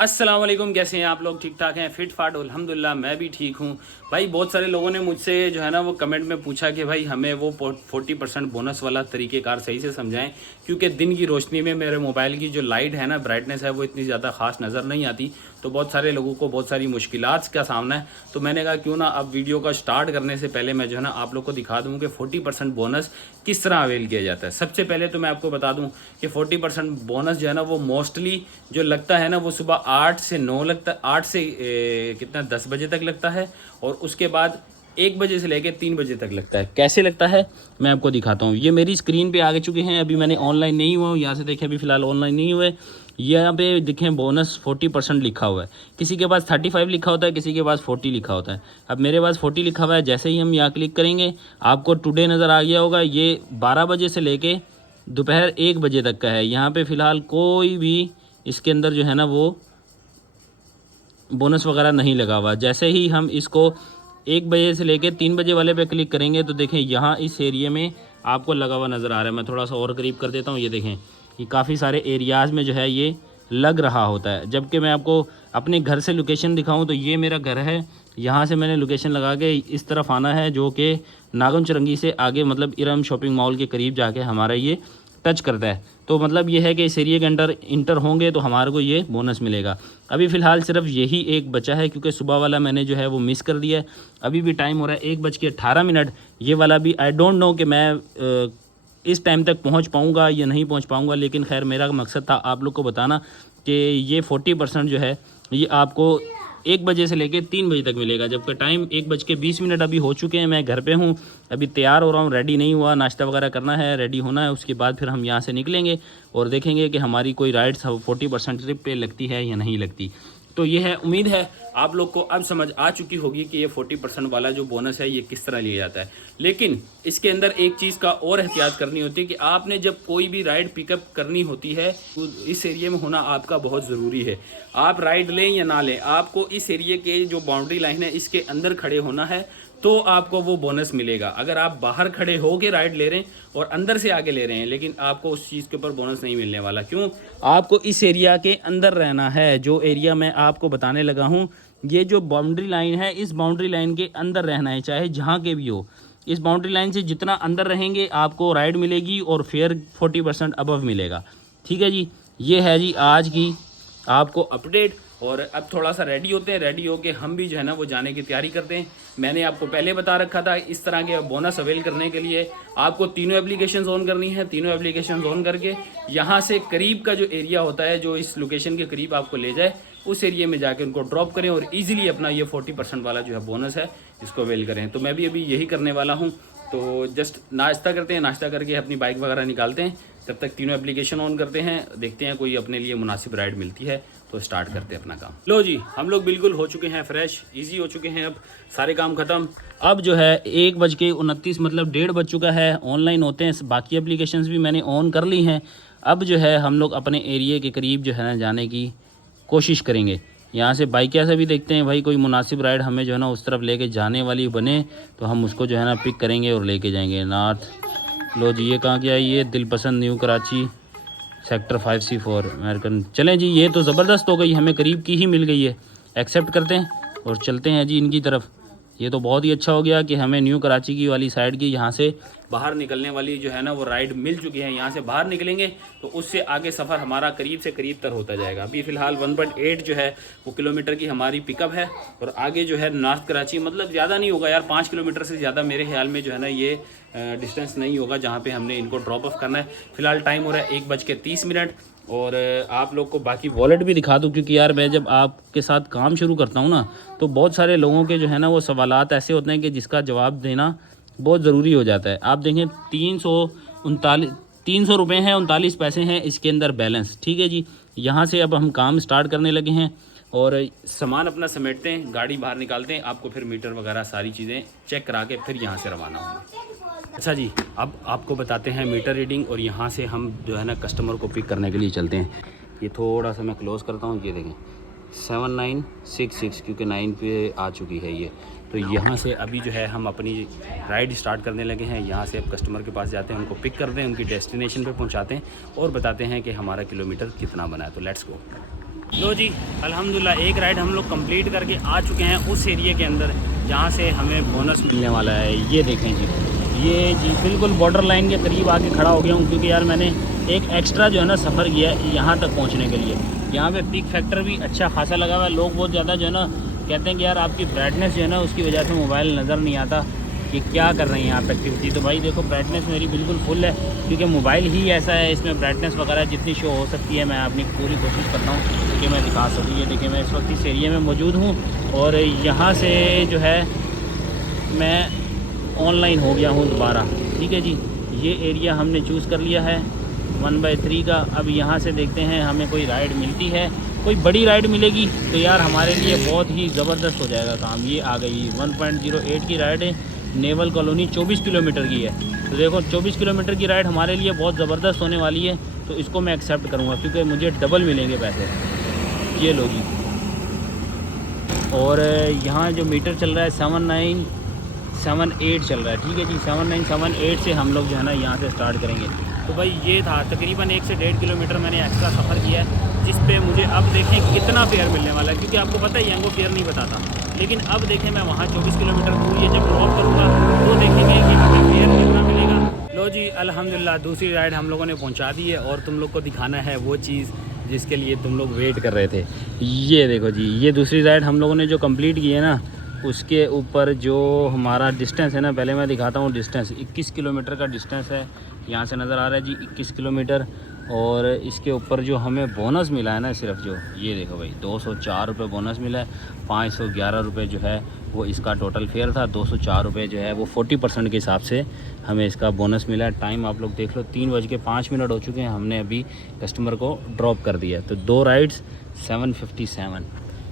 अस्सलाम वालेकुम, कैसे हैं आप लोग? ठीक ठाक हैं? फिट फाट अल्हम्दुलिल्लाह, मैं भी ठीक हूँ भाई। बहुत सारे लोगों ने मुझसे जो है ना वो कमेंट में पूछा कि भाई हमें वो 40% बोनस वाला तरीक़ेकार सही से समझाएं, क्योंकि दिन की रोशनी में मेरे मोबाइल की जो लाइट है ना, ब्राइटनेस है, वो इतनी ज़्यादा ख़ास नज़र नहीं आती। तो बहुत सारे लोगों को बहुत सारी मुश्किलात का सामना है। तो मैंने कहा क्यों ना अब वीडियो का स्टार्ट करने से पहले मैं जो है ना आप लोग को दिखा दूँ कि 40% बोनस किस तरह अवेल किया जाता है। सबसे पहले तो मैं आपको बता दूं कि 40% बोनस जो है ना वो मोस्टली जो लगता है ना वो सुबह 8 से 9 लगता है, 8 से कितना 10 बजे तक लगता है, और उसके बाद 1 बजे से लेकर 3 बजे तक लगता है। कैसे लगता है मैं आपको दिखाता हूँ। ये मेरी स्क्रीन पे आ चुके हैं, अभी मैंने ऑनलाइन नहीं हुआ हूँ, यहाँ से देखें अभी फ़िलहाल ऑनलाइन नहीं हुए। यहाँ पे देखें बोनस 40% लिखा हुआ है। किसी के पास 35 लिखा होता है, किसी के पास 40 लिखा होता है। अब मेरे पास 40 लिखा हुआ है। जैसे ही हम यहाँ क्लिक करेंगे आपको टुडे नज़र आ गया होगा। ये 12 बजे से लेके दोपहर 1 बजे तक का है। यहाँ पे फ़िलहाल कोई भी इसके अंदर जो है ना वो बोनस वगैरह नहीं लगा हुआ। जैसे ही हम इसको 1 बजे से लेके 3 बजे वाले पे क्लिक करेंगे तो देखें यहाँ इस एरिया में आपको लगा हुआ नज़र आ रहा है। मैं थोड़ा सा और करीब कर देता हूँ। ये देखें कि काफ़ी सारे एरियाज़ में जो है ये लग रहा होता है। जबकि मैं आपको अपने घर से लोकेशन दिखाऊं तो ये मेरा घर है। यहाँ से मैंने लोकेशन लगा के इस तरफ आना है, जो कि नागम चुरंगी से आगे मतलब इरम शॉपिंग मॉल के करीब जाके हमारा ये टच करता है। तो मतलब ये है कि इस एरिया के अंदर इंटर होंगे तो हमारे को ये बोनस मिलेगा। अभी फ़िलहाल सिर्फ यही एक बचा है, क्योंकि सुबह वाला मैंने जो है वो मिस कर दिया है। अभी भी टाइम हो रहा है 1:18। ये वाला भी आई डोंट नो कि मैं इस टाइम तक पहुंच पाऊंगा या नहीं पहुंच पाऊंगा, लेकिन खैर मेरा मकसद था आप लोग को बताना कि ये 40% जो है ये आपको 1 बजे से लेके 3 बजे तक मिलेगा। जबकि टाइम 1:20 अभी हो चुके हैं। मैं घर पे हूँ, अभी तैयार हो रहा हूँ, रेडी नहीं हुआ, नाश्ता वगैरह करना है, रेडी होना है। उसके बाद फिर हम यहाँ से निकलेंगे और देखेंगे कि हमारी कोई राइड्स 40% ट्रिप पे लगती है या नहीं लगती। तो ये है, उम्मीद है आप लोग को अब समझ आ चुकी होगी कि ये 40% वाला जो बोनस है ये किस तरह लिया जाता है। लेकिन इसके अंदर एक चीज़ का और एहतियात करनी होती है कि आपने जब कोई भी राइड पिकअप करनी होती है तो इस एरिया में होना आपका बहुत ज़रूरी है। आप राइड लें या ना लें, आपको इस एरिया के जो बाउंड्री लाइन है इसके अंदर खड़े होना है तो आपको वो बोनस मिलेगा। अगर आप बाहर खड़े हो के राइड ले रहे हैं और अंदर से आगे ले रहे हैं, लेकिन आपको उस चीज़ के ऊपर बोनस नहीं मिलने वाला। क्यों? आपको इस एरिया के अंदर रहना है। जो एरिया मैं आपको बताने लगा हूँ, ये जो बाउंड्री लाइन है, इस बाउंड्री लाइन के अंदर रहना है, चाहे जहाँ के भी हो। इस बाउंड्री लाइन से जितना अंदर रहेंगे आपको राइड मिलेगी और फेयर 40% अबव मिलेगा। ठीक है जी, ये है जी आज की आपको अपडेट। और अब थोड़ा सा रेडी होते हैं, रेडी होके हम भी जो है ना वो जाने की तैयारी करते हैं। मैंने आपको पहले बता रखा था इस तरह के बोनस अवेल करने के लिए आपको तीनों एप्लीकेशन ऑन करनी है। तीनों एप्लीकेशन ऑन करके यहाँ से करीब का जो एरिया होता है, जो इस लोकेशन के करीब आपको ले जाए, उस एरिया में जाके उनको ड्रॉप करें और इजीली अपना ये 40% वाला जो है बोनस है इसको अवेल करें। तो मैं भी अभी यही करने वाला हूँ। तो जस्ट नाश्ता करते हैं, नाश्ता करके अपनी बाइक वगैरह निकालते हैं। तब तक तीनों एप्लीकेशन ऑन करते हैं, देखते हैं कोई अपने लिए मुनासिब राइड मिलती है तो स्टार्ट करते हैं अपना काम। लो जी, हम लोग बिल्कुल हो चुके हैं फ्रेश, इजी हो चुके हैं, अब सारे काम ख़त्म। अब जो है 1:29 मतलब 1:30 बज चुका है। ऑनलाइन होते हैं, बाकी एप्लीकेशंस भी मैंने ऑन कर ली हैं। अब जो है हम लोग अपने एरिया के करीब जो है ना जाने की कोशिश करेंगे। यहाँ से बाइक ऐसा भी देखते हैं भाई, कोई मुनासिब राइड हमें जो है ना उस तरफ लेके जाने वाली बने तो हम उसको जो है ना पिक करेंगे और लेके जाएंगे नॉर्थ। लो जी, ये कहाँ गया? ये Dilpasand New Karachi sector 5C4 American. चलें जी, ये तो ज़बरदस्त हो गई, हमें करीब की ही मिल गई है। एक्सेप्ट करते हैं और चलते हैं जी इनकी तरफ। ये तो बहुत ही अच्छा हो गया कि हमें न्यू कराची की वाली साइड की यहाँ से बाहर निकलने वाली जो है ना वो राइड मिल चुकी है। यहाँ से बाहर निकलेंगे तो उससे आगे सफ़र हमारा करीब से करीब तर होता जाएगा। अभी फ़िलहाल 1.8 जो है वो किलोमीटर की हमारी पिकअप है, और आगे जो है नॉर्थ कराची, मतलब ज़्यादा नहीं होगा यार, 5 किलोमीटर से ज़्यादा मेरे ख्याल में जो है ना ये डिस्टेंस नहीं होगा जहाँ पे हमने इनको ड्रॉप ऑफ करना है। फ़िलहाल टाइम हो रहा है 1:30। और आप लोग को बाकी वॉलेट भी दिखा दूँ, क्योंकि यार मैं जब आपके साथ काम शुरू करता हूँ ना तो बहुत सारे लोगों के जो है ना वो सवालात ऐसे होते हैं कि जिसका जवाब देना बहुत ज़रूरी हो जाता है। आप देखें 300 रुपये हैं 39 पैसे हैं इसके अंदर बैलेंस। ठीक है जी, यहाँ से अब हम काम स्टार्ट करने लगे हैं और सामान अपना समेटते हैं, गाड़ी बाहर निकालते हैं। आपको फिर मीटर वगैरह सारी चीज़ें चेक करा के फिर यहाँ से रवाना होंगे। अच्छा जी, अब आपको बताते हैं मीटर रीडिंग, और यहाँ से हम जो है ना कस्टमर को पिक करने के लिए चलते हैं। ये थोड़ा सा मैं क्लोज़ करता हूँ, ये देखें 7966, क्योंकि 9 पे आ चुकी है ये। तो यहाँ से अभी जो है हम अपनी राइड स्टार्ट करने लगे हैं। यहाँ से अब कस्टमर के पास जाते हैं, उनको पिक करते हैं, उनकी डेस्टिनेशन पे पहुँचाते हैं और बताते हैं कि हमारा किलोमीटर कितना बना है। तो लेट्स गो। लो जी अल्हम्दुलिल्लाह एक राइड हम लोग कंप्लीट करके आ चुके हैं उस एरिया के अंदर जहाँ से हमें बोनस मिलने वाला है। ये देखें जी, ये जी बिल्कुल बॉर्डर लाइन के करीब आके खड़ा हो गया हूँ, क्योंकि यार मैंने एक एक्स्ट्रा जो है ना सफ़र किया है यहाँ तक पहुँचने के लिए। यहाँ पे पिक फैक्टर भी अच्छा खासा लगा हुआ है। लोग बहुत ज़्यादा जो है ना कहते हैं कि यार आपकी ब्राइटनेस जो है ना उसकी वजह से मोबाइल नज़र नहीं आता कि क्या कर रहे हैं आप एक्टिविटी। तो भाई देखो ब्राइटनेस मेरी बिल्कुल फुल है, क्योंकि मोबाइल ही ऐसा है, इसमें ब्राइटनेस वगैरह जितनी शो हो सकती है मैं अपनी पूरी कोशिश करता हूँ कि मैं दिखा सकूँ। ये देखिए मैं इस वक्त इस एरिया में मौजूद हूँ और यहाँ से जो है मैं ऑनलाइन हो गया हूँ दोबारा। ठीक है जी, ये एरिया हमने चूज़ कर लिया है 1/3 का। अब यहाँ से देखते हैं हमें कोई राइड मिलती है, कोई बड़ी राइड मिलेगी तो यार हमारे लिए बहुत ही ज़बरदस्त हो जाएगा काम। ये आ गई 1.08 की राइड है, नेवल कॉलोनी 24 किलोमीटर की है। तो देखो 24 किलोमीटर की राइड हमारे लिए बहुत ज़बरदस्त होने वाली है, तो इसको मैं एक्सेप्ट करूँगा क्योंकि मुझे डबल मिलेंगे पैसे। ये लो जी, और यहाँ जो मीटर चल रहा है 7978 चल रहा है। ठीक है जी, 7978 से हम लोग जो है ना यहाँ से स्टार्ट करेंगे। तो भाई ये था तकरीबन 1 से 1.5 किलोमीटर मैंने एक्स्ट्रा सफ़र किया है, जिस पे मुझे अब देखें कितना फेयर मिलने वाला है, क्योंकि आपको पता है यंगो फेयर नहीं बताता। लेकिन अब देखें मैं वहाँ 24 किलोमीटर दूर ये जब ड्रॉप करूँगा तो देखेंगे कि हमें फेयर कितना मिलेगा। लो जी अल्हम्दुलिल्लाह दूसरी राइड हम लोगों ने पहुँचा दी है और तुम लोग को दिखाना है वो चीज़ जिसके लिए तुम लोग वेट कर रहे थे। ये देखो जी, ये दूसरी राइड हम लोगों ने जो कंप्लीट की है ना, उसके ऊपर जो हमारा डिस्टेंस है ना, पहले मैं दिखाता हूँ डिस्टेंस। 21 किलोमीटर का डिस्टेंस है, यहाँ से नज़र आ रहा है जी 21 किलोमीटर। और इसके ऊपर जो हमें बोनस मिला है ना, सिर्फ जो ये देखो भाई 204 रुपये बोनस मिला है। 511 रुपये जो है वो इसका टोटल फेयर था, 204 रुपये जो है वो 40% के हिसाब से हमें इसका बोनस मिला है। टाइम आप लोग देख लो 3:05 हो चुके हैं, हमने अभी कस्टमर को ड्रॉप कर दिया। तो 2 राइड्स 757।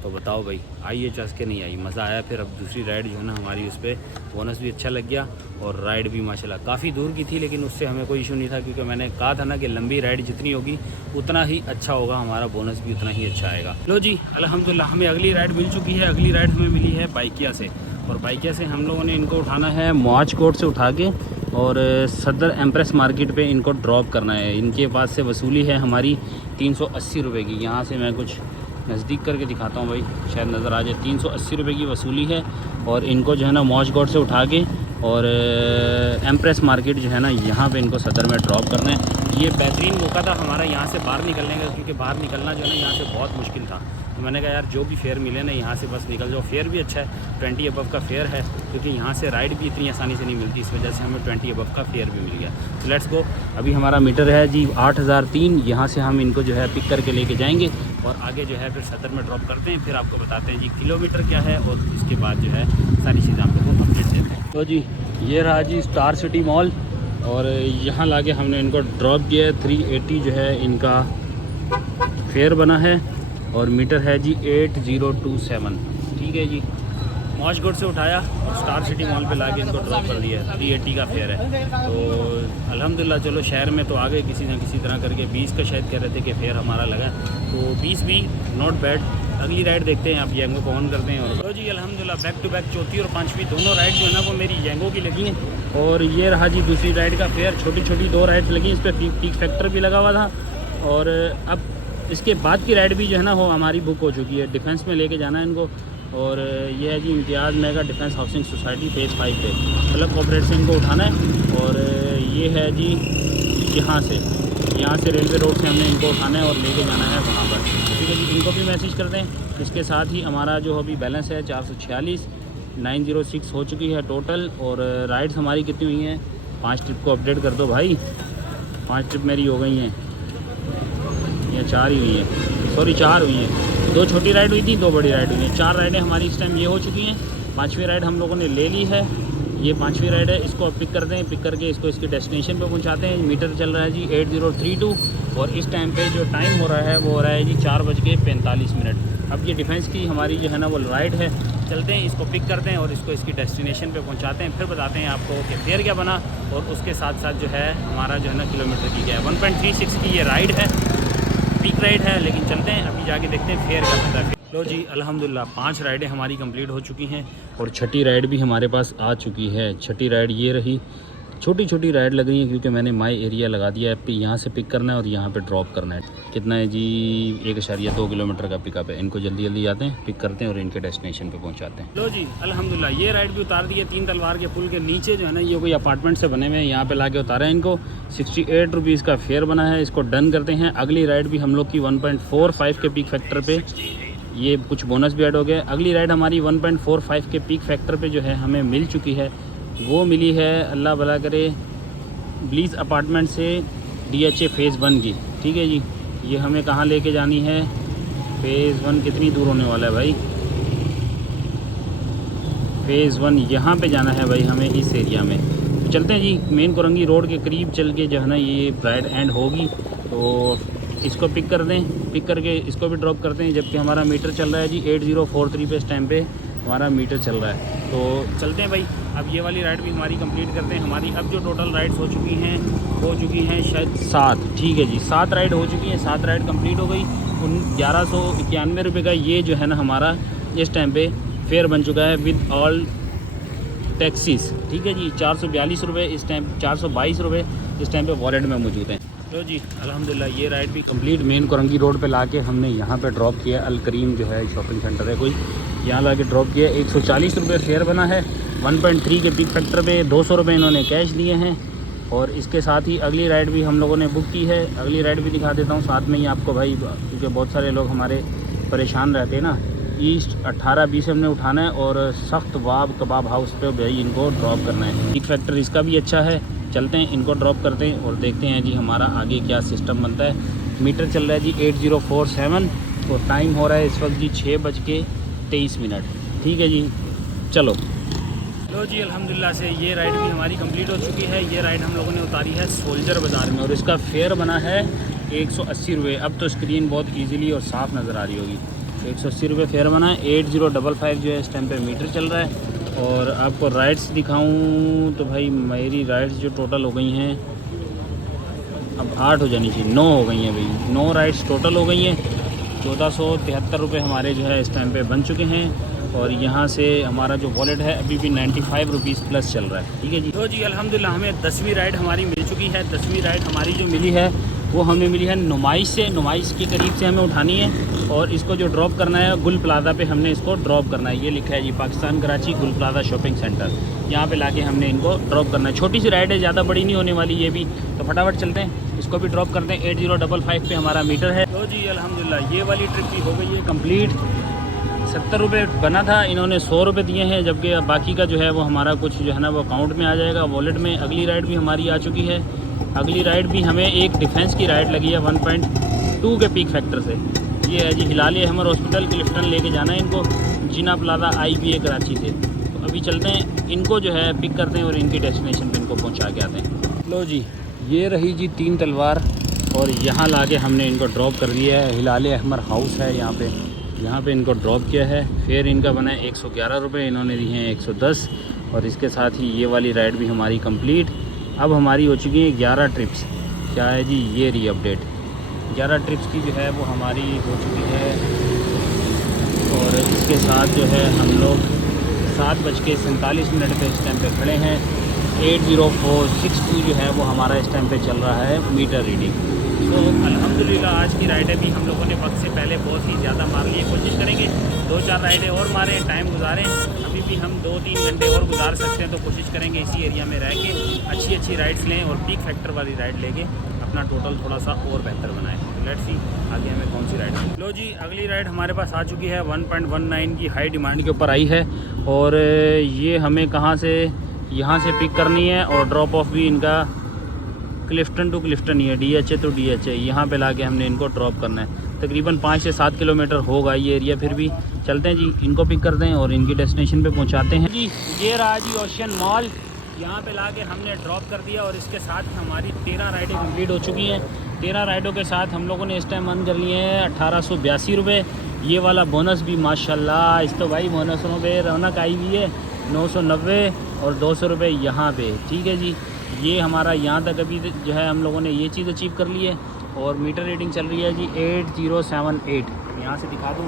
तो बताओ भाई आई ये चस के नहीं आई, मज़ा आया। फिर अब दूसरी राइड जो है ना हमारी, उस पर बोनस भी अच्छा लग गया और राइड भी माशाल्लाह काफ़ी दूर की थी, लेकिन उससे हमें कोई इशू नहीं था, क्योंकि मैंने कहा था ना कि लंबी राइड जितनी होगी उतना ही अच्छा होगा, हमारा बोनस भी उतना ही अच्छा आएगा। लो जी अल्हम्दुलिल्लाह हमें अगली राइड मिल चुकी है। अगली राइड हमें मिली है बाइकिया से, और बाइकिया से हम लोगों ने इनको उठाना है मौज कोर्ट से उठा के और सदर एम्प्रेस मार्केट पे इनको ड्रॉप करना है। इनके पास से वसूली है हमारी 380 रुपये की। यहाँ से मैं कुछ नज़दीक करके दिखाता हूँ भाई, शायद नज़र आ जाए। 380 रुपये की वसूली है और इनको जो है ना मौज कोर्ट से उठा के और एम्प्रेस मार्केट जो है ना यहाँ पे इनको सदर में ड्रॉप करना है। ये बेहतरीन मौका था हमारा यहाँ से बाहर निकलने का, क्योंकि बाहर निकलना जो है ना यहाँ से बहुत मुश्किल था। तो मैंने कहा यार जो भी फेयर मिले ना यहाँ से बस निकल जाओ। फेयर भी अच्छा है, 20 अबव का फेयर है, क्योंकि यहाँ से राइड भी इतनी आसानी से नहीं मिलती, इस वजह से हमें 20 अबव का फेयर भी मिल गया। तो लेट्स गो, अभी हमारा मीटर है जी 8003। यहाँ से हम इनको जो है पिक करके लेके जाएंगे और आगे जो है फिर सदर में ड्रॉप करते हैं। फिर आपको बताते हैं जी किलोमीटर क्या है और इसके बाद जो है सारी चीज़ें आप लोगों को अपडेट देते हैं। तो जी ये रहा जी स्टार सिटी मॉल, और यहाँ लाके हमने इनको ड्रॉप किया है। 380 जो है इनका फेयर बना है और मीटर है जी 8027। ठीक है जी, मौज गोड से उठाया और स्टार सिटी मॉल पे लाके इनको ड्रॉप कर दिया। 380 का फेयर है। तो अल्हम्दुलिल्लाह चलो शहर में तो आ गए किसी न किसी तरह करके। 20 का शायद कह रहे थे कि फेयर हमारा लगा, तो 20 भी नॉट बैड। अगली राइड देखते हैं, आप येंगो को ऑन करते हैं। और तो जी अल्हम्दुलिल्लाह बैक टू बैक चौथी और पाँचवीं दोनों राइड जो है ना वो मेरी येंगो की लगी हैं। और ये रहा जी दूसरी राइड का फेयर। छोटी छोटी 2 राइड्स लगी, इस पर पीक फैक्टर भी लगा हुआ था। और अब इसके बाद की राइड भी जो है ना वो हमारी बुक हो चुकी है। डिफेंस में लेके जाना है इनको। और ये है जी Imtiaz mega defence housing society phase 5 पे मतलब कॉर्पोरेट से इनको उठाना है। और ये है जी यहाँ से रेलवे रोड से हमने इनको उठाना है और लेके जाना है वहाँ पर। ठीक है जी, इनको भी मैसेज कर दें। इसके साथ ही हमारा जो अभी बैलेंस है 446 906 हो चुकी है टोटल। और राइड्स हमारी कितनी हुई हैं? 5 ट्रिप को अपडेट कर दो भाई। 5 ट्रिप मेरी हो गई हैं या 4 ही हुई है, सॉरी 4 हुई हैं। 2 छोटी राइड हुई थी, 2 बड़ी राइड हुई हैं। 4 राइडें हमारी इस टाइम ये हो चुकी हैं। 5वीं राइड हम लोगों ने ले ली है। ये 5वीं राइड है, इसको अब पिक करते हैं। पिक करके इसको इसके डेस्टिनेशन पे पहुंचाते हैं। मीटर चल रहा है जी 8032 और इस टाइम पे जो टाइम हो रहा है वो हो रहा है जी 4:45। अब ये डिफेंस की हमारी जो है ना वो राइड है। चलते हैं, इसको पिक करते हैं और इसको इसकी डेस्टिनेशन पे पहुंचाते हैं। फिर बताते हैं आपको कि फेयर क्या बना और उसके साथ साथ जो है हमारा जो है ना किलोमीटर की क्या है। 1.36 की ये राइड है, पीक राइड है। लेकिन चलते हैं अभी जाके देखते हैं फेयर क्या बनता है। लो जी अल्हम्दुलिल्लाह 5 राइडें हमारी कंप्लीट हो चुकी हैं और छठी राइड भी हमारे पास आ चुकी है। छठी राइड ये रही छोटी छोटी राइड लग रही है क्योंकि मैंने माई एरिया लगा दिया है। यहाँ से पिक करना है और यहाँ पे ड्रॉप करना है। कितना है जी? 1.2 किलोमीटर का पिकअप है। इनको जल्दी जल्दी जाते हैं, पिक करते हैं और इनके डेस्टिनेशन पे पहुँचाते हैं। लो जी अल्हम्दुलिल्लाह ये राइड भी उतार दी है। 3 तलवार के पुल के नीचे जो है ना ये कोई अपार्टमेंट से बने हुए हैं, यहाँ पे ला के उतारा है इनको। 68 रुपीज़ का फेयर बना है। इसको डन करते हैं। अगली राइड भी हम लोग की 1.45 के पीक फैक्टर पे, ये कुछ बोनस भी ऐड हो गया। अगली राइड हमारी 1.45 के पीक फैक्टर पे जो है हमें मिल चुकी है। वो मिली है अल्लाह भला करे ब्लीज अपार्टमेंट से DHA फ़ेज़ 1 की। ठीक है जी, ये हमें कहाँ लेके जानी है? फ़ेज़ 1 कितनी दूर होने वाला है भाई? फ़ेज़ 1 यहाँ पे जाना है भाई हमें, इस एरिया में। तो चलते हैं जी, मेन कोरंगी रोड के करीब चल के जो है ना ये राइड एंड होगी। तो इसको पिक कर दें, पिक करके इसको भी ड्रॉप करते हैं। जबकि हमारा मीटर चल रहा है जी 8043 पे, इस टाइम पे हमारा मीटर चल रहा है। तो चलते हैं भाई, अब ये वाली राइड भी हमारी कंप्लीट करते हैं। हमारी अब जो टोटल राइड्स हो चुकी हैं शायद 7। ठीक है जी, 7 राइड हो चुकी हैं। 7 राइड कंप्लीट हो गई। 1191 रुपये का ये जो है ना हमारा इस टाइम पे फेयर बन चुका है विद ऑल टैक्सीज। ठीक है जी, 442 रुपये इस टाइम, 422 रुपये इस टाइम पे वॉलेट में मौजूद हैं। तो जी अल्हम्दुलिल्लाह ये राइड भी कंप्लीट मेन कोरंगी रोड पे लाके हमने यहाँ पे ड्रॉप किया। अल करीम जो है शॉपिंग सेंटर है कोई, यहाँ लाके ड्रॉप किया। 140 रुपये फेयर बना है। 1.3 के पिक फैक्टर पे 200 रुपये इन्होंने कैश दिए हैं। और इसके साथ ही अगली राइड भी हम लोगों ने बुक की है। अगली राइड भी दिखा देता हूँ साथ में ही आपको भाई, क्योंकि बहुत सारे लोग हमारे परेशान रहते हैं ना। ईस्ट 18-20 हमने उठाना है और सख्त वाब कबाब हाउस पे भाई इनको ड्रॉप करना है। पिक फैक्टर इसका भी अच्छा है। चलते हैं, इनको ड्रॉप करते हैं और देखते हैं जी हमारा आगे क्या सिस्टम बनता है। मीटर चल रहा है जी 8047 और टाइम हो रहा है इस वक्त जी 6:23। ठीक है जी, चलो। लो जी अल्हम्दुलिल्लाह से ये राइड भी हमारी कंप्लीट हो चुकी है। ये राइड हम लोगों ने उतारी है सोल्जर बाज़ार में और इसका फेयर बना है 180 रुपये। अब तो स्क्रीन बहुत ईजीली और साफ़ नज़र आ रही होगी। 180 रुपये फेयर बना है। 8055 जो है इस टाइम पे मीटर चल रहा है। और आपको राइड्स दिखाऊं तो भाई मेरी राइड्स जो टोटल हो गई हैं, अब 8 हो जानी चाहिए, 9 हो गई हैं भाई। 9 राइड्स टोटल हो गई हैं। 1473 रुपये हमारे जो है इस टाइम पे बन चुके हैं। और यहाँ से हमारा जो वॉलेट है अभी भी 95 रुपीज़ प्लस चल रहा है। ठीक है जी। तो जी अल्हम्दुलिल्लाह हमें 10वीं राइड हमारी मिल चुकी है। 10वीं राइड हमारी जो मिली है वो हमें मिली है नुमाइश से। नुमाइश के करीब से हमें उठानी है और इसको जो ड्रॉप करना है गुल प्लाजा पे हमने इसको ड्रॉप करना है। ये लिखा है जी पाकिस्तान कराची गुल प्लाजा शॉपिंग सेंटर। यहाँ पे लाके हमने इनको ड्रॉप करना है। छोटी सी राइड है, ज़्यादा बड़ी नहीं होने वाली ये भी। तो फटाफट चलते हैं, इसको भी ड्रॉप करते हैं। 8055 पे हमारा मीटर है। तो जी अल्हम्दुलिल्लाह ये वाली ट्रिप भी हो गई है कम्प्लीट। 70 रुपये बना था, इन्होंने 100 रुपये दिए हैं। जबकि बाकी का जो है वो हमारा कुछ जो है ना वो अकाउंट में आ जाएगा, वॉलेट में। अगली राइड भी हमारी आ चुकी है। अगली राइड भी हमें एक डिफेंस की राइड लगी है 1.2 के पीक फैक्टर से। ये है जी हिलाली अहमद हॉस्पिटल क्लिफ्टन लेके जाना है इनको, जिना प्लाजा IBA कराची से। तो अभी चलते हैं, इनको जो है पिक करते हैं और इनकी डेस्टिनेशन पे इनको पहुंचा के आते हैं। लो जी ये रही जी 3 तलवार और यहाँ ला के हमने इनको ड्रॉप कर दिया है। हिलाली अहमद हाउस है यहाँ पे इनको ड्रॉप किया है। फेयर इनका बना है 111 रुपये, इन्होंने दिए हैं 110। और इसके साथ ही ये वाली राइड भी हमारी कंप्लीट। अब हमारी हो चुकी है 11 ट्रिप्स। क्या है जी, ये रही अपडेट। 11 ट्रिप्स की जो है वो हमारी हो चुकी है। और इसके साथ जो है हम लोग 7:47 पे इस टाइम पे खड़े हैं। 80462 जो है वो हमारा इस टाइम पे चल रहा है मीटर रीडिंग। तो अल्हम्दुलिल्लाह आज की राइडें भी हम लोगों ने वक्त से पहले बहुत ही ज़्यादा मार ली। कोशिश करेंगे 2-4 राइडें और मारें, टाइम गुजारें। अभी भी हम 2-3 घंटे और गुजार सकते हैं। तो कोशिश करेंगे इसी एरिया में रह के अच्छी राइड्स लें और पीक फैक्टर वाली राइड लेके अपना टोटल थोड़ा सा और बेहतर बनाएं। तो लेट्स सी आगे हमें कौन सी राइड है। लो जी अगली राइड हमारे पास आ चुकी है। 1.19 की हाई डिमांड के ऊपर आई है। और ये हमें कहाँ से, यहाँ से पिक करनी है और ड्रॉप ऑफ भी इनका क्लिफ्टन टू क्लिफ्टन ही है, DHA टू DHA। यहाँ पे लाके हमने इनको ड्रॉप करना है। तकरीबन 5 से 7 किलोमीटर होगा ये एरिया। फिर भी चलते हैं जी, इनको पिक करते हैं और इनकी डेस्टिनेशन पे पहुँचाते हैं जी। ये रहा जी ओशियन मॉल, यहाँ पे लाके हमने ड्रॉप कर दिया। और इसके साथ हमारी 13 राइडें कंप्लीट हो चुकी हैं। 13 राइडों के साथ हम लोगों ने इस टाइम अर्न कर लिए हैं 1882 रुपये। ये वाला बोनस भी माशाल्लाह, इस तो भाई बोनसों पे रौनक आई हुई है। 990 और 200 रुपये यहाँ पे। ठीक है जी, ये हमारा यहाँ तक अभी जो है हम लोगों ने ये चीज़ अचीव कर ली है। और मीटर रीडिंग चल रही है जी 8078। यहाँ से दिखा दूँ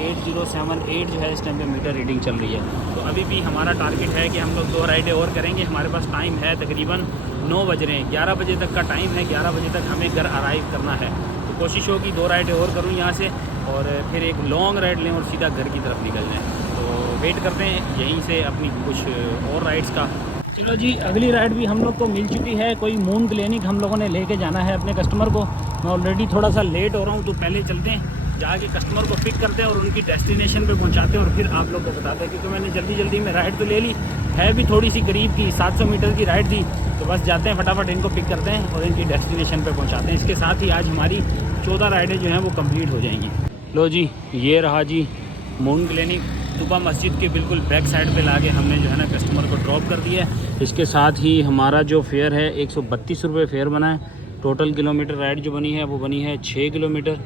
8078 जो है इस टाइम पे मीटर रीडिंग चल रही है। तो अभी भी हमारा टारगेट है कि हम लोग 2 राइडें और करेंगे। हमारे पास टाइम है तकरीबन 9 बज रहे हैं, 11 बजे तक का टाइम है, 11 बजे तक हमें घर अराइव करना है। तो कोशिश होगी 2 राइडें और करूँ यहाँ से और फिर एक लॉन्ग राइड लें और सीधा घर की तरफ निकल जाएँ। तो वेट करते हैं यहीं से अपनी कुछ और राइड्स का। चलो जी, अगली राइड भी हम लोग को मिल चुकी है। कोई मून क्लिनिक हम लोगों ने लेके जाना है अपने कस्टमर को। मैं ऑलरेडी थोड़ा सा लेट हो रहा हूँ, तो पहले चलते हैं, जाके कस्टमर को पिक करते हैं और उनकी डेस्टिनेशन पे पहुँचाते हैं और फिर आप लोग को बताते हैं। क्योंकि मैंने जल्दी में राइड तो ले ली है, भी थोड़ी सी करीब की 700 मीटर की राइड थी। तो बस जाते हैं, फटाफट इनको पिक करते हैं और इनकी डेस्टिनेशन पर पहुँचाते हैं। इसके साथ ही आज हमारी 14 राइडें जो हैं वो कम्प्लीट हो जाएंगी। लो जी, ये रहा जी मून क्लिनिक। सुबह मस्जिद के बिल्कुल बैक साइड पे लाके हमने जो है ना कस्टमर को ड्रॉप कर दिया है। इसके साथ ही हमारा जो फेयर है 132 रुपये फेयर बना है। टोटल किलोमीटर राइड जो बनी है वो बनी है 6 किलोमीटर।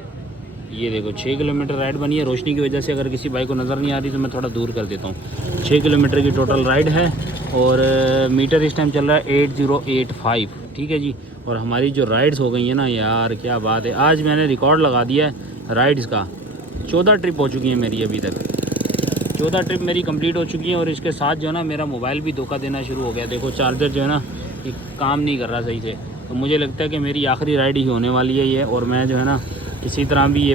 ये देखो 6 किलोमीटर राइड बनी है। रोशनी की वजह से अगर किसी बाइक को नज़र नहीं आ रही तो मैं थोड़ा दूर कर देता हूँ। 6 किलोमीटर की टोटल राइड है और मीटर इस टाइम चल रहा है 8085। ठीक है जी। और हमारी जो राइड्स हो गई हैं ना यार, क्या बात है। आज मैंने रिकॉर्ड लगा दिया है राइड्स का। 14 ट्रिप हो चुकी हैं मेरी अभी तक। 14 ट्रिप मेरी कंप्लीट हो चुकी हैं और इसके साथ जो है ना मेरा मोबाइल भी धोखा देना शुरू हो गया। देखो चार्जर जो है ना ये काम नहीं कर रहा सही से। तो मुझे लगता है कि मेरी आखिरी राइड ही होने वाली है ये। और मैं जो है ना किसी तरह भी ये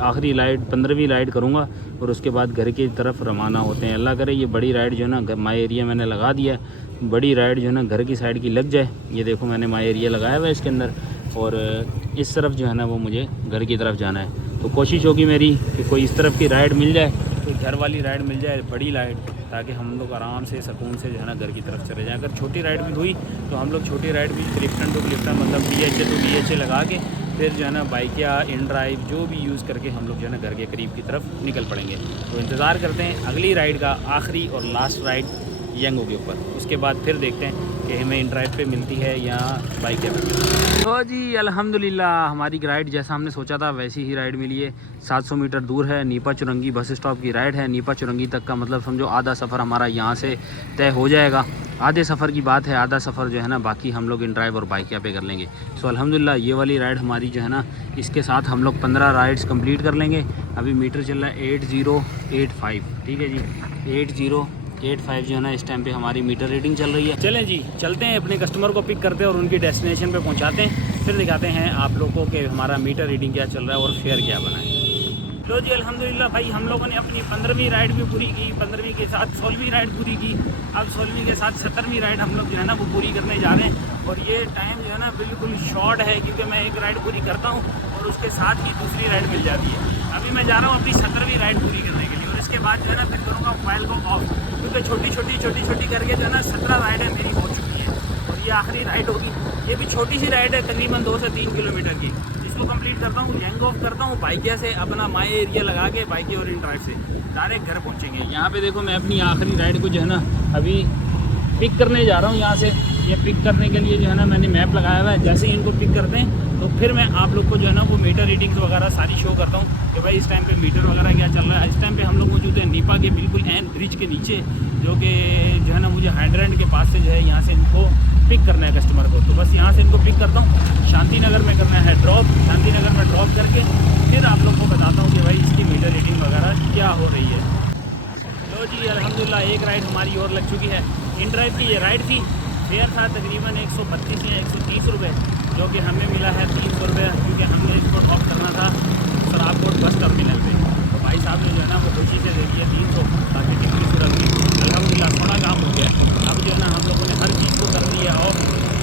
आखिरी राइड 15वीं राइड करूँगा और उसके बाद घर की तरफ रवाना होते हैं। अल्लाह करे ये बड़ी राइड जो है ना माई एरिया मैंने लगा दिया है। बड़ी राइड जो है ना घर की साइड की लग जाए। ये देखो मैंने माई एरिया लगाया हुआ है इसके अंदर और इस तरफ जो है ना वो मुझे घर की तरफ जाना है। तो कोशिश होगी मेरी कि कोई इस तरफ की राइड मिल जाए, कोई घर वाली राइड मिल जाए, बड़ी राइड, ताकि हम लोग आराम से सुकून से जो है ना घर की तरफ चले जाएं। अगर छोटी राइड भी हुई तो हम लोग छोटी राइड भी क्लिफ्टन टू क्लिफ्टन मतलब DHA टू DHA लगा के फिर जो है ना बाइक या इन ड्राइव जो भी यूज़ करके हम लोग जो है ना घर के करीब की तरफ निकल पड़ेंगे। तो इंतज़ार करते हैं अगली राइड का, आखिरी और लास्ट राइड यंगो के ऊपर। उसके बाद फिर देखते हैं कि हमें इन ड्राइव पे मिलती है या बाइक पे मिलती है। तो जी अल्हम्दुलिल्लाह हमारी राइड जैसा हमने सोचा था वैसी ही राइड मिली है। 700 मीटर दूर है, नीपा चुरंगी बस स्टॉप की राइड है। नीपा चुरंगी तक का मतलब समझो आधा सफ़र हमारा यहाँ से तय हो जाएगा। आधे सफ़र की बात है, आधा सफ़र जो है ना बाकी हम लोग इन ड्राइव और बाइक पे कर लेंगे। सो अल्हम्दुलिल्लाह ये वाली राइड हमारी जो है ना इसके साथ हम लोग 15 राइड्स कंप्लीट कर लेंगे। अभी मीटर चल रहा है 8085। ठीक है जी, 8085 जो है ना इस टाइम पे हमारी मीटर रीडिंग चल रही है। चलें जी, चलते हैं अपने कस्टमर को पिक करते हैं और उनकी डेस्टिनेशन पे पहुंचाते हैं। फिर दिखाते हैं आप लोगों को कि हमारा मीटर रीडिंग क्या चल रहा है और फेयर क्या बना है। लो जी अल्हम्दुलिल्लाह भाई हम लोगों ने अपनी 15वीं राइड भी पूरी की। 15वीं के साथ 16वीं राइड पूरी की। अब 16वीं के साथ 17वीं राइड हम लोग जो है ना वो पूरी करने जा रहे हैं। और ये टाइम जो है ना बिल्कुल शॉर्ट है क्योंकि मैं एक राइड पूरी करता हूँ और उसके साथ ही दूसरी राइड मिल जाती है। अभी मैं जा रहा हूँ अपनी 17वीं राइड पूरी करने के लिए और इसके बाद जो है ना फिर करूँगा मोबाइल को ऑफ, क्योंकि छोटी करके जो है ना 17 राइडें मेरी हो चुकी हैं और ये आखिरी राइड होगी। ये भी छोटी सी राइड है तकरीबन 2 से 3 किलोमीटर की। इसको कंप्लीट करता हूँ, हैंग ऑफ करता हूँ बाइकिया से, अपना माई एरिया लगा के बाइकिया और इन ड्राइव से डायरेक्ट घर पहुँचेंगे। यहाँ पे देखो मैं अपनी आखिरी राइड को जो है ना अभी पिक करने जा रहा हूँ यहाँ से। ये पिक करने के लिए जो है ना मैंने मैप लगाया हुआ है। जैसे ही इनको पिक करते हैं तो फिर मैं आप लोग को जो है ना वो मीटर रीडिंग्स वगैरह सारी शो करता हूँ कि भाई इस टाइम पे मीटर वगैरह क्या चल रहा है। इस टाइम पे हम लोग मौजूद हैं नीपा के बिल्कुल एन ब्रिज के नीचे, जो कि जो है ना मुझे हाइड्रेंट के पास से जो है यहाँ से इनको पिक करना है कस्टमर को। तो बस यहाँ से इनको पिक करता हूँ, शांति नगर में करना है ड्रॉप। शांति नगर में ड्रॉप करके फिर आप लोग को बताता हूँ कि भाई इसकी मीटर रीडिंग वगैरह क्या हो रही है। लो जी अल्हम्दुलिल्लाह एक राइड हमारी और लग चुकी है। इन ड्राइव की ये राइड थी। फेयर था तकरीबन 132 या 130 रुपये, जो कि हमें मिला है 300 रुपये, क्योंकि हमने इसको ड्रॉप करना था सराबकोट बस टर्मिनल पे। तो भाई साहब ने जो है ना वो खुशी से दे दिया 300 ताकि टिकट सूरत की। अल्हम्दुलिल्लाह थोड़ा काम हो गया। अब जो है ना हम लोगों ने हर चीज़ को कर दिया और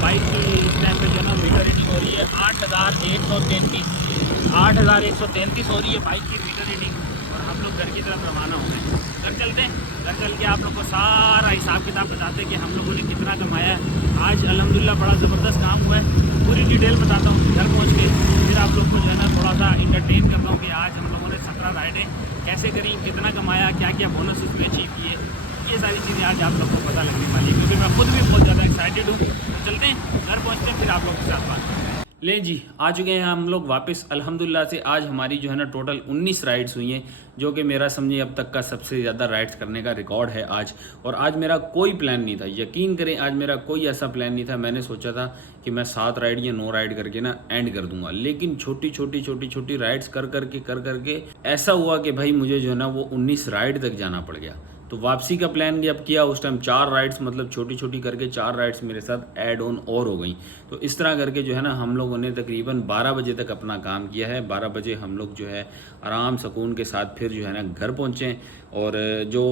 बाइक की इस टाइम पर जो है ना मीटर रीडिंग हो रही है 8133। 8133 हो रही है बाइक की मीटर रीडिंग और हम लोग घर की तरफ रवाना हो गए। घर चलते हैं, घर चल के आप लोग को सारा हिसाब किताब बताते हैं कि हम लोगों ने कितना कमाया है। आज अल्हम्दुलिल्लाह बड़ा ज़बरदस्त काम हुआ है। पूरी डिटेल बताता हूँ घर पहुँच के। फिर आप लोग को जो है ना थोड़ा सा इंटरटेन करता हूँ कि आज हम लोगों ने 17 राइडें कैसे करी, कितना कमाया, क्या क्या बोनस उसमें अचीव किए। ये सारी चीज़ें आज आप लोग को पता लगने वाली है, क्योंकि मैं खुद भी बहुत ज़्यादा एक्साइटेड हूँ। तो चलते हैं घर पहुँचते हैं, फिर आप लोगों के साथ बात। ले जी, आ चुके हैं हम लोग वापस अल्हम्दुलिल्लाह से। आज हमारी जो है ना टोटल 19 राइड्स हुई हैं, जो कि मेरा समझिए अब तक का सबसे ज़्यादा राइड्स करने का रिकॉर्ड है आज। और आज मेरा कोई प्लान नहीं था, यकीन करें आज मेरा कोई ऐसा प्लान नहीं था। मैंने सोचा था कि मैं 7 राइड या 9 राइड करके ना एंड कर दूंगा, लेकिन छोटी छोटी राइड्स कर करके ऐसा हुआ कि भाई मुझे जो है ना वो 19 राइड तक जाना पड़ गया। तो वापसी का प्लान जब किया उस टाइम 4 राइड्स, मतलब छोटी छोटी करके 4 राइड्स मेरे साथ ऐड ऑन और हो गई। तो इस तरह करके जो है ना हम लोगों ने तकरीबन 12 बजे तक अपना काम किया है। 12 बजे हम लोग जो है आराम सुकून के साथ फिर जो है ना घर पहुँचे। और जो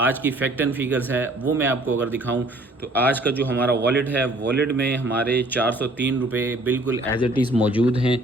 आज की फैक्ट एंड फिगर्स है वो मैं आपको अगर दिखाऊं तो आज का जो हमारा वॉलेट है, वॉलेट में हमारे 403 रुपये बिल्कुल एज इट इज़ मौजूद हैं।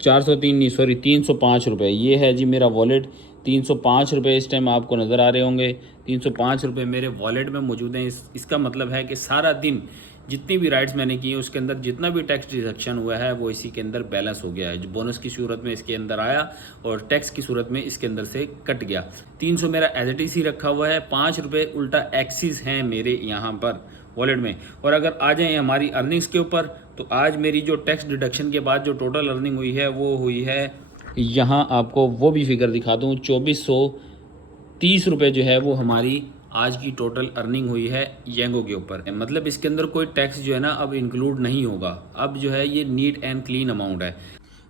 403 नहीं, सॉरी 305 रुपये ये है जी मेरा वॉलेट। 305 रुपये इस टाइम आपको नज़र आ रहे होंगे। 305 रुपये मेरे वॉलेट में मौजूद हैं। इसका मतलब है कि सारा दिन जितनी भी राइड्स मैंने की है उसके अंदर जितना भी टैक्स डिडक्शन हुआ है वो इसी के अंदर बैलेंस हो गया है। जो बोनस की सूरत में इसके अंदर आया और टैक्स की सूरत में इसके अंदर से कट गया। 300 मेरा एज इट इज़ ही रखा हुआ है। 5 रुपये उल्टा एक्सिस हैं मेरे यहाँ पर वॉलेट में। और अगर आ जाएँ हमारी अर्निंग्स के ऊपर तो आज मेरी जो टैक्स डिडक्शन के बाद जो टोटल अर्निंग हुई है वो हुई है, यहाँ आपको वो भी फिगर दिखा दूँ, 2430 रुपये जो है वो हमारी आज की टोटल अर्निंग हुई है येंगो के ऊपर। मतलब इसके अंदर कोई टैक्स जो है ना अब इंक्लूड नहीं होगा। अब जो है ये नीट एंड क्लीन अमाउंट है।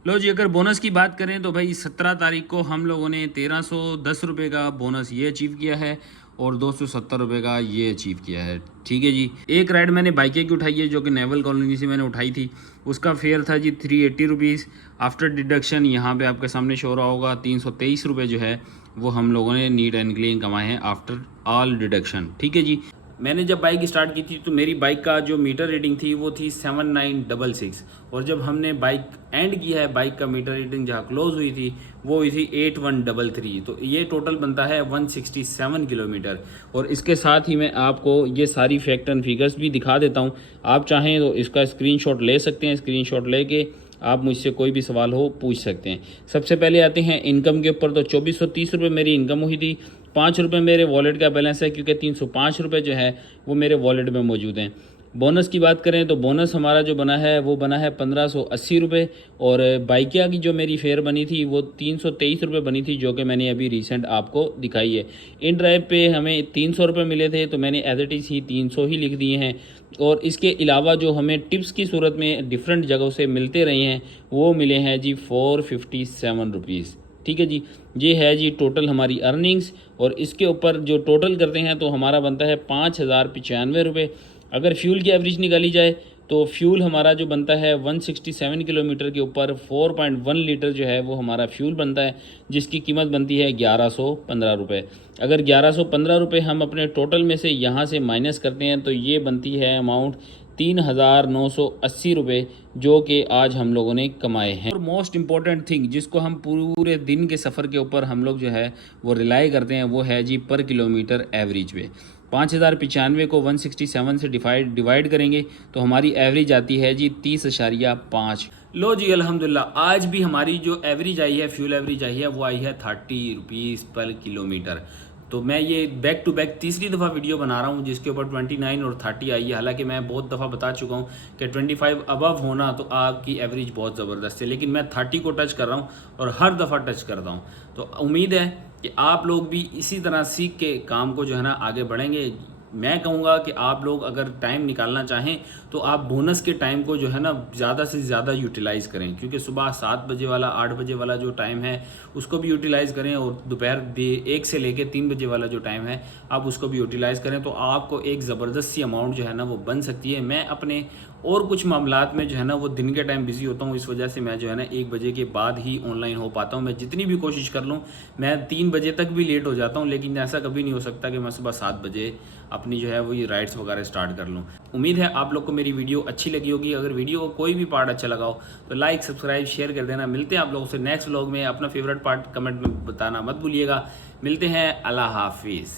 लो जी, अगर बोनस की बात करें तो भाई 17 तारीख को हम लोगों ने 1310 रुपये का बोनस ये अचीव किया है और 270 रुपये का ये अचीव किया है। ठीक है जी। एक राइड मैंने बाइकें की उठाई है जो कि नेवल कॉलोनी से मैंने उठाई थी। उसका फेयर था जी 380 रुपीज़ आफ्टर डिडक्शन। यहाँ पे आपके सामने शो रहा होगा 323 रुपये जो है वो हम लोगों ने नीट एंड क्लीन कमाए हैं आफ्टर ऑल डिडक्शन। ठीक है जी। मैंने जब बाइक स्टार्ट की थी तो मेरी बाइक का जो मीटर रीडिंग थी वो थी 7966 और जब हमने बाइक एंड किया है बाइक का मीटर रीडिंग जहाँ क्लोज हुई थी वो हुई थी 8133। तो ये टोटल बनता है 167 किलोमीटर। और इसके साथ ही मैं आपको ये सारी फैक्ट एंड फिगर्स भी दिखा देता हूँ। आप चाहें तो इसका स्क्रीनशॉट ले सकते हैं। स्क्रीनशॉट लेके आप मुझसे कोई भी सवाल हो पूछ सकते हैं। सबसे पहले आते हैं इनकम के ऊपर। तो 2430 रुपये मेरी इनकम हुई थी। 5 रुपये मेरे वॉलेट का बैलेंस है क्योंकि 305 रुपये जो है वो मेरे वॉलेट में मौजूद हैं। बोनस की बात करें तो बोनस हमारा जो बना है वो बना है 1580 रुपये। और बाइकिया की जो मेरी फेयर बनी थी वो 323 रुपये बनी थी, जो कि मैंने अभी रिसेंट आपको दिखाई है। इन ड्राइव पे हमें 300 रुपये मिले थे तो मैंने एज इट इज़ ही 300 ही लिख दिए हैं। और इसके अलावा जो हमें टिप्स की सूरत में डिफरेंट जगहों से मिलते रहे हैं वो मिले हैं जी 457 रुपीज़। ठीक है जी। ये है जी टोटल हमारी अर्निंग्स। और इसके ऊपर जो टोटल करते हैं तो हमारा बनता है 5095 रुपये। अगर फ्यूल की एवरेज निकाली जाए तो फ्यूल हमारा जो बनता है 167 किलोमीटर के ऊपर 4.1 लीटर जो है वो हमारा फ्यूल बनता है, जिसकी कीमत बनती है 1115 रुपये। अगर 1115 रुपये हम अपने टोटल में से यहाँ से माइनस करते हैं तो ये बनती है अमाउंट 3980 रुपये, जो कि आज हम लोगों ने कमाए हैं। और मोस्ट इम्पॉर्टेंट थिंग जिसको हम पूरे दिन के सफ़र के ऊपर हम लोग जो है वो रिलाई करते हैं वो है जी पर किलोमीटर एवरेज पे। 5095 को 167 से डिवाइड करेंगे तो हमारी एवरेज आती है जी 30.5। लो जी अल्हम्दुलिल्लाह आज भी हमारी जो एवरेज आई है, फ्यूल एवरेज आई है, वो आई है 30 रुपीज़ पर किलोमीटर। तो मैं ये बैक टू बैक तीसरी दफ़ा वीडियो बना रहा हूँ जिसके ऊपर 29 और 30 आई है। हालांकि मैं बहुत दफ़ा बता चुका हूँ कि 25 अबव होना तो आपकी एवरेज बहुत ज़बरदस्त है, लेकिन मैं 30 को टच कर रहा हूँ और हर दफ़ा टच करता हूँ। तो उम्मीद है कि आप लोग भी इसी तरह सीख के काम को जो है ना आगे बढ़ेंगे। मैं कहूँगा कि आप लोग अगर टाइम निकालना चाहें तो आप बोनस के टाइम को जो है ना ज़्यादा से ज़्यादा यूटिलाइज़ करें, क्योंकि सुबह 7 बजे वाला 8 बजे वाला जो टाइम है उसको भी यूटिलाइज़ करें और दोपहर 1 से लेकर 3 बजे वाला जो टाइम है आप उसको भी यूटिलाइज़ करें। तो आपको एक ज़बरदस्त सी अमाउंट जो है ना वो बन सकती है। मैं अपने और कुछ मामलात में जो है ना वो दिन के टाइम बिजी होता हूँ, इस वजह से मैं जो है ना 1 बजे के बाद ही ऑनलाइन हो पाता हूँ। मैं जितनी भी कोशिश कर लूँ मैं 3 बजे तक भी लेट हो जाता हूँ, लेकिन ऐसा कभी नहीं हो सकता कि मैं सुबह 7 बजे अपनी जो है वो ये राइड्स वगैरह स्टार्ट कर लूँ। उम्मीद है आप लोग को मेरी वीडियो अच्छी लगी होगी। अगर वीडियो को कोई भी पार्ट अच्छा लगा हो तो लाइक सब्सक्राइब शेयर कर देना। मिलते हैं आप लोगों से नेक्स्ट व्लॉग में। अपना फेवरेट पार्ट कमेंट में बताना मत भूलिएगा। मिलते हैं, अल्लाह हाफिज़।